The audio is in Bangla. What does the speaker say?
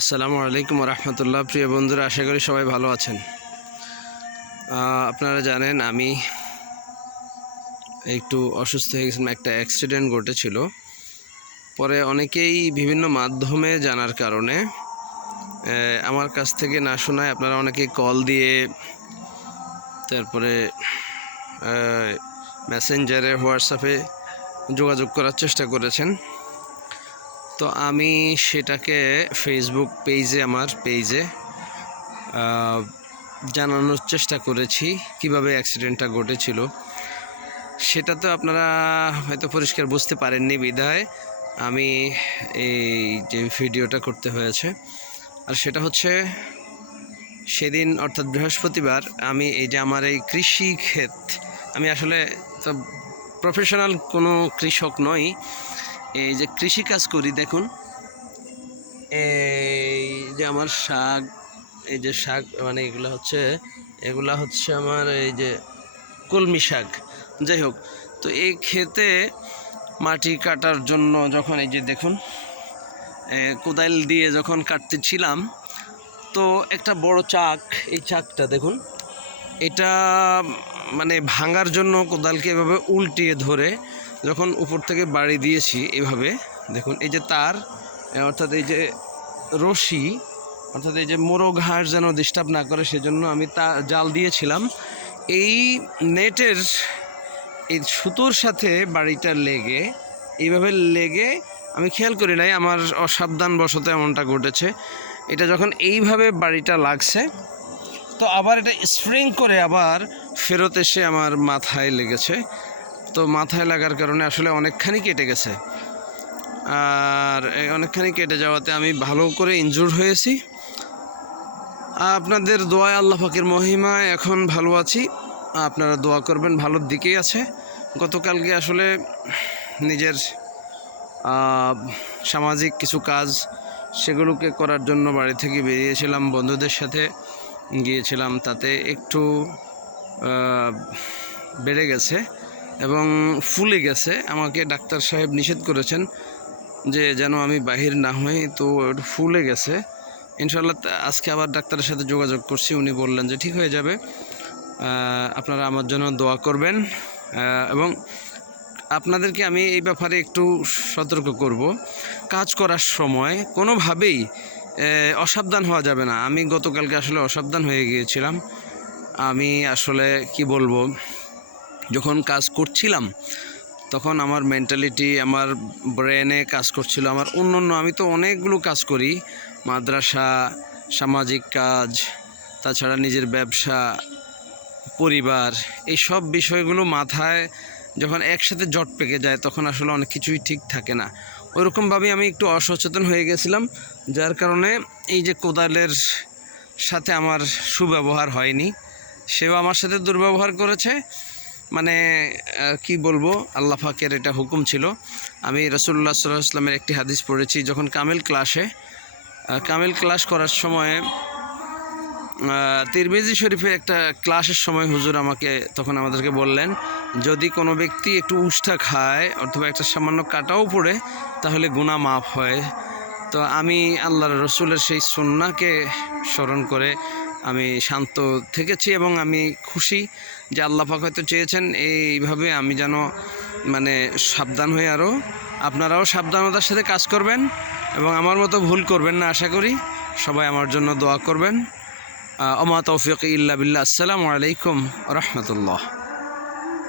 আসসালামু আলাইকুম রহমতুল্লাহ প্রিয় বন্ধুরা, আশা করি সবাই ভালো আছেন। আপনারা জানেন আমি একটু অসুস্থ হয়ে গেছিলাম, একটা অ্যাক্সিডেন্ট ঘটেছিল। পরে অনেকেই বিভিন্ন মাধ্যমে জানার কারণে আমার কাছ থেকে না শোনায়, আপনারা অনেকে কল দিয়ে, তারপরে মেসেঞ্জারে হোয়াটসঅ্যাপে যোগাযোগ করার চেষ্টা করেছেন। তো আমি সেটাকে ফেসবুক পেজে আমার পেজে জানানোর চেষ্টা করেছি কীভাবে অ্যাক্সিডেন্টটা ঘটেছিল। সেটা তো আপনারা হয়তো পরিষ্কার বুঝতে পারেননি বিধায় আমি এই যে ভিডিওটা করতে হয়েছে। আর সেটা হচ্ছে, সেদিন অর্থাৎ বৃহস্পতিবার আমি এই যে আমার এই কৃষি ক্ষেত, আমি আসলে তো প্রফেশনাল কোনো কৃষক নই এই যে কৃষি কাজ করি দেখুন। এই যে আমার শাক এই যে শাক মানে এগুলো হচ্ছে এগুলা হচ্ছে আমার এই যে কলমি শাক। যাই হোক তো এই ক্ষেতে মাটি কাটার জন্য যখন এই যে দেখুন এ, কোদাল দিয়ে যখন কাটতেছিলাম তো একটা বড় চাক এই চাকটা দেখুন এটা মানে ভাঙার জন্য কোদালকে এভাবে উল্টিয়ে ধরে যখন উপর থেকে বাড়ি দিয়েছি এভাবে, দেখুন, এই যে তার অর্থাৎ এই যে রশি, অর্থাৎ এই যে মোরগ ঘাস যেন ডিস্টার্ব না করে, সেজন্য আমি তা জাল দিয়েছিলাম। এই নেটের, এই সুতোর সাথে বাড়িটা লেগে, এইভাবে লেগে আমি খেয়াল করি নাই, আমার অসাবধান অসাবধানবশত এমনটা ঘটেছে। এটা যখন এইভাবে বাড়িটা লাগছে, তো আবার এটা স্প্রিং করে আবার ফেরত এসে আমার মাথায় লেগেছে। তো মাথায় লাগার কারণে আসলে অনেকখানি কেটে গেছে। আর অনেকখানি কেটে যাওয়াতে আমি ভালো করে ইনজুর হয়েছি। আপনাদের দোয়ায় আল্লাহ পাকের মহিমায় এখন ভালো আছি। আপনারা দোয়া করবেন, ভালোর দিকেই আছে। গতকালকে আসলে নিজের সামাজিক কিছু কাজ সেগুলোকে করার জন্য বাড়ি থেকে বেরিয়েছিলাম, বন্ধুদের সাথে গিয়েছিলাম। তাতে একটু বেড়ে গেছে। এবং ফুলে গেছে। আমাকে ডাক্তার সাহেব নিষেধ করেছেন যে যেন আমি বাহির না হই, তো ফুলে গেছে। ইনশাল্লাহ আজকে আবার ডাক্তারের সাথে যোগাযোগ করছি। উনি বললেন যে ঠিক হয়ে যাবে। আপনারা আমার জন্য দোয়া করবেন। এবং আপনাদেরকে আমি এই ব্যাপারে একটু সতর্ক করব। কাজ করার সময় কোনোভাবেই অসাবধান হওয়া যাবে না। আমি গতকালকে আসলে অসাবধান হয়ে গিয়েছিলাম। আমি আসলে কি বলব? যখন কাজ করছিলাম, তখন আমার মেন্টালিটি আমার ব্রেনে কাজ করছিল, আমার অন্য অন্য, আমি তো অনেকগুলো কাজ করি, মাদ্রাসা, সামাজিক কাজ, তাছাড়া নিজের ব্যবসা, পরিবার, এই সব বিষয়গুলো মাথায় যখন একসাথে জট পেকে যায়, তখন আসলে অনেক কিছুই ঠিক থাকে না। ওইরকমভাবে আমি একটু অসচেতন হয়ে গেছিলাম, যার কারণে এই যে কোদালের সাথে আমার সুব্যবহার হয়নি, সেও আমার সাথে দুর্ব্যবহার করেছে মানে কি বলব? আল্লাহ ফাকের এটা হুকুম ছিল। আমি রসুল্লাহ সাল্লাহ ইসলামের একটি হাদিস পড়েছি, যখন কামেল ক্লাসে কামেল ক্লাস করার সময়ে তিরমিজি শরীফের একটা ক্লাসের সময় হুজুর আমাকে তখন আমাদেরকে বললেন, যদি কোনো ব্যক্তি একটু উষ্ঠা খায় অথবা একটা সামান্য কাটাও পড়ে, তাহলে গুণা মাফ হয়। তো আমি আল্লাহর রসুলের সেই সুন্নাকে স্মরণ করে আমি শান্ত থেকেছি এবং আমি খুশি যে আল্লাহ পাক হয়তো চেয়েছেন এইভাবে আমি যেন মানে সাবধান হয়ে আরও আপনারাও সাবধানতার সাথে কাজ করবেন এবং আমার মতো ভুল করবেন না, আশা করি। সবাই আমার জন্য দোয়া করবেন। অমা তৌফিক ইল্লা বিল্লা আসসালামু আলাইকুম রহমতুল্লাহ।